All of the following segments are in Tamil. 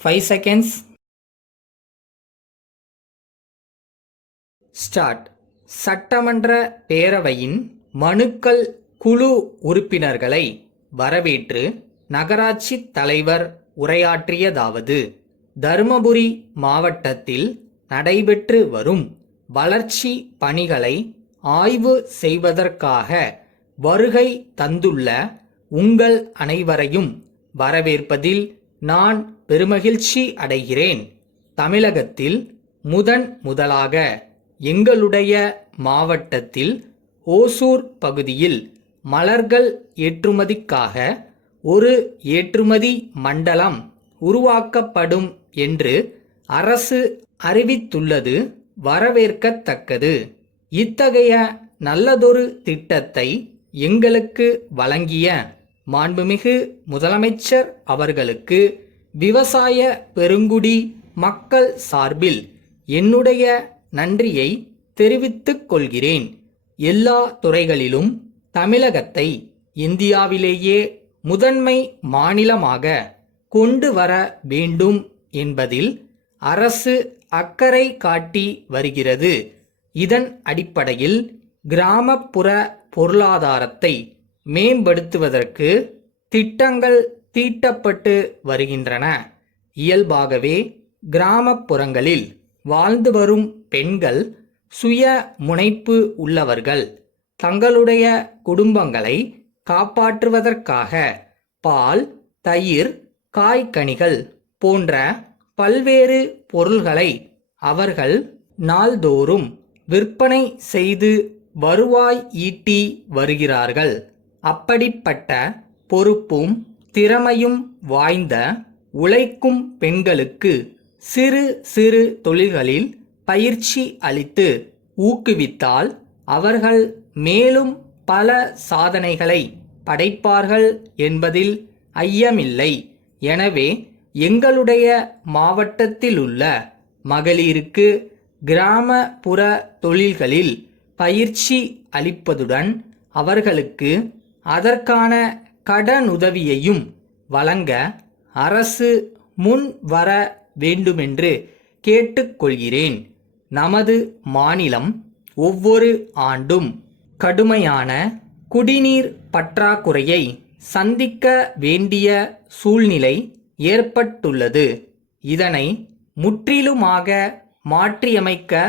5 seconds. ஸ்டார்ட். சட்டமன்ற பேரவையின் மனுக்கள் குழு உறுப்பினர்களை வரவேற்று நகராட்சி தலைவர் உரையாற்றியதாவது: தருமபுரி மாவட்டத்தில் நடைபெற்று வரும் வளர்ச்சி பணிகளை ஆய்வு செய்வதற்காக வருகை தந்துள்ள உங்கள் அனைவரையும் வரவேற்பதில் நான் பெருமகிழ்ச்சி அடைகிறேன். தமிழகத்தில் முதலாக எங்களுடைய மாவட்டத்தில் ஓசூர் பகுதியில் மலர்கள் ஏற்றுமதிக்காக ஒரு ஏற்றுமதி மண்டலம் உருவாக்கப்படும் என்று அரசு அறிவித்துள்ளது வரவேற்கத்தக்கது. இத்தகைய நல்லதொரு திட்டத்தை எங்களுக்கு வழங்கிய மாண்புமிகு முதலமைச்சர் அவர்களுக்கு விவசாய பெருங்குடி மக்கள் சார்பில் என்னுடைய நன்றியை தெரிவித்துக் கொள்கிறேன். எல்லா துறைகளிலும் தமிழகத்தை இந்தியாவிலேயே முதன்மை மாநிலமாக கொண்டு வர வேண்டும் என்பதில் அரசு அக்கறை காட்டி வருகிறது. இதன் அடிப்படையில் கிராமப்புற பொருளாதாரத்தை மேம்படுத்துவதற்கு திட்டங்கள் தீட்டப்பட்டு வருகின்றன. இயல்பாகவே கிராமப்புறங்களில் வாழ்ந்து வரும் பெண்கள் சுய முனைப்பு உள்ளவர்கள். தங்களுடைய குடும்பங்களை காப்பாற்றுவதற்காக பால், தயிர், காய்கனிகள் போன்ற பல்வேறு பொருள்களை அவர்கள் நாள்தோறும் விற்பனை செய்து வருவாய் ஈட்டி வருகிறார்கள். அப்படிப்பட்ட பொறுப்பும் திறமையும் வாய்ந்த உழைக்கும் பெண்களுக்கு சிறு சிறு தொழில்களில் பயிற்சி அளித்து ஊக்குவித்தால் அவர்கள் மேலும் பல சாதனைகளை படைப்பார்கள் என்பதில் ஐயமில்லை. எனவே எங்களுடைய மாவட்டத்திலுள்ள மகளிருக்கு கிராமப்புற தொழில்களில் பயிற்சி அளிப்பதுடன் அவர்களுக்கு அதற்கான கடனுதவியையும் வழங்க அரசு முன் வர வேண்டுமென்று கேட்டுக்கொள்கிறேன். நமது மாநிலம் ஒவ்வொரு ஆண்டும் கடுமையான குடிநீர் பற்றாக்குறையை சந்திக்க வேண்டிய சூழ்நிலை ஏற்பட்டுள்ளது. இதனை முற்றிலுமாக மாற்றியமைக்க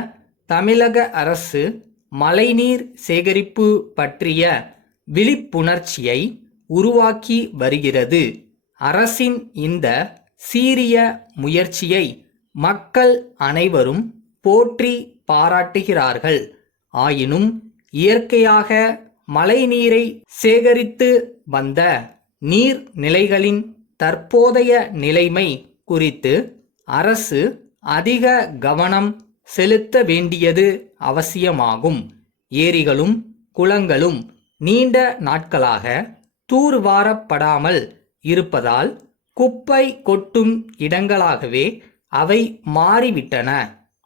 தமிழக அரசு மழைநீர் சேகரிப்பு பற்றிய விழிப்புணர்ச்சியை உருவாக்கி வருகிறது. அரசின் இந்த சீரிய முயற்சியை மக்கள் அனைவரும் போற்றி பாராட்டுகிறார்கள். ஆயினும் இயற்கையாக மழைநீரை சேகரித்து வந்த நீர்நிலைகளின் தற்போதைய நிலைமை குறித்து அரசு அதிக கவனம் செலுத்த வேண்டியது அவசியமாகும். ஏரிகளும் குளங்களும் நீண்ட நாட்களாக தூர்வாரப்படாமல் இருப்பதால் குப்பை கொட்டும் இடங்களாகவே அவை மாறிவிட்டன.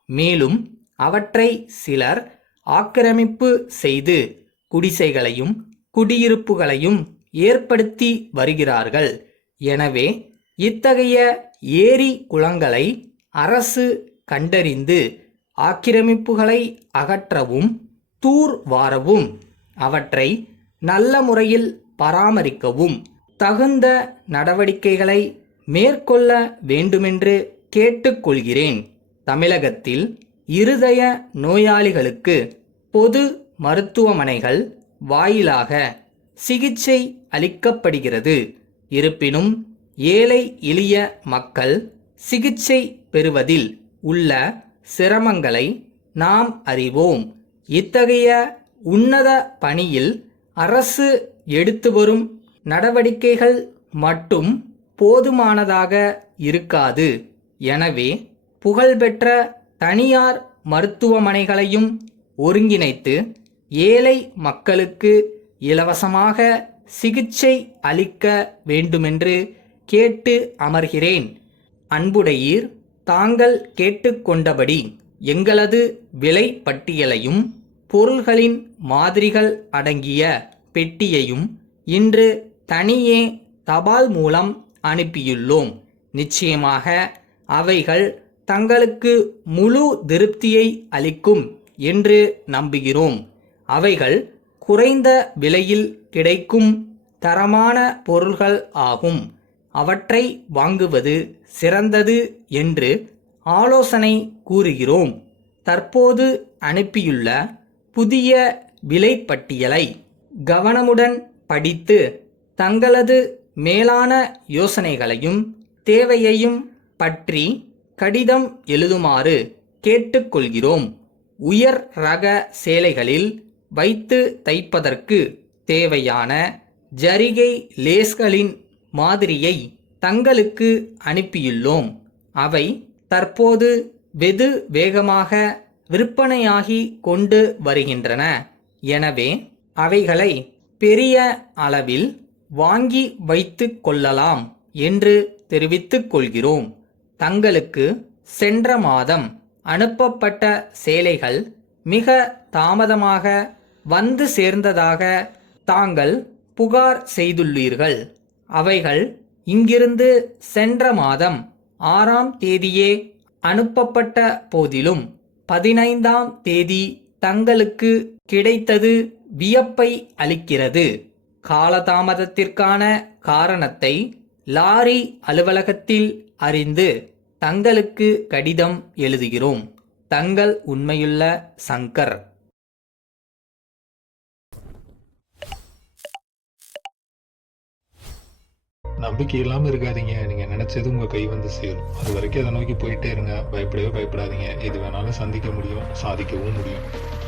மேலும் அவற்றை சிலர் ஆக்கிரமிப்பு செய்து குடிசைகளையும் குடியிருப்புகளையும் ஏற்படுத்தி வருகிறார்கள். எனவே இத்தகைய ஏரி குளங்களை அரசு கண்டறிந்து ஆக்கிரமிப்புகளை அகற்றவும் தூர்வாரவும் அவற்றை நல்ல முறையில் பராமரிக்கவும் தகுந்த நடவடிக்கைகளை மேற்கொள்ள வேண்டுமென்று கேட்டுக்கொள்கிறேன். தமிழகத்தில் இருதய நோயாளிகளுக்கு பொது மருத்துவமனைகள் வாயிலாக சிகிச்சை அளிக்கப்படுகிறது. இருப்பினும் ஏழை எளிய மக்கள் சிகிச்சை பெறுவதில் உள்ள சிரமங்களை நாம் அறிவோம். இத்தகைய உன்னத பணியில் அரசு எடுத்து வரும் நடவடிக்கைகள் மட்டும் போதுமானதாக இருக்காது. எனவே புகழ்பெற்ற தனியார் மருத்துவமனைகளையும் ஒருங்கிணைத்து ஏழை மக்களுக்கு இலவசமாக சிகிச்சை அளிக்க வேண்டுமென்று கேட்டு அமர்கிறேன். அன்புடையீர், தாங்கள் கேட்டுக்கொண்டபடி எங்களது விலை பட்டியலையும் பொருள்களின் மாதிரிகள் அடங்கிய பெட்டியையும் இன்று தனியே தபால் மூலம் அனுப்பியுள்ளோம். நிச்சயமாக அவைகள் தங்களுக்கு முழு திருப்தியை அளிக்கும் என்று நம்புகிறோம். அவைகள் குறைந்த விலையில் கிடைக்கும் தரமான பொருள்கள் ஆகும். அவற்றை வாங்குவது சிறந்தது என்று ஆலோசனை கூறுகிறோம். தற்போது அனுப்பியுள்ள புதிய விலைப்பட்டியலை கவனமுடன் படித்து தங்களது மேலான யோசனைகளையும் தேவையையும் பற்றி கடிதம் எழுதுமாறு கேட்டுக்கொள்கிறோம். உயர் ரக சேலைகளில் வைத்து தைப்பதற்கு தேவையான ஜரிகை லேஸ்களின் மாதிரியை தங்களுக்கு அனுப்பியுள்ளோம். அவை தற்போது வெகு வேகமாக விற்பனையாகி கொண்டு வருகின்றன. எனவே அவைகளை பெரிய அளவில் வாங்கி வைத்து கொள்ளலாம் என்று தெரிவித்துக் கொள்கிறோம். தங்களுக்கு சென்ற மாதம் அனுப்பப்பட்ட சேலைகள் மிக தாமதமாக வந்து சேர்ந்ததாக தாங்கள் புகார் செய்துள்ளீர்கள். அவைகள் இங்கிருந்து சென்ற மாதம் 6ஆம் தேதியே அனுப்பப்பட்ட போதிலும் 15ஆம் தேதி தங்களுக்கு கிடைத்தது வியப்பை அளிக்கிறது. காலதாமதத்திற்கான காரணத்தை லாரி அலுவலகத்தில் அறிந்து தங்களுக்கு கடிதம் எழுதுகிறோம். தங்கள் உண்மையுள்ள சங்கர். நம்பிக்கை இல்லாமல் இருக்காதீங்க. நீங்கள் நினச்சது உங்கள் கை வந்து சேரும். அது வரைக்கும் அதை நோக்கி போயிட்டே இருங்க. பயப்படவே பயப்படாதீங்க. எது வேணாலும் சந்திக்க முடியும், சாதிக்கவும் முடியும்.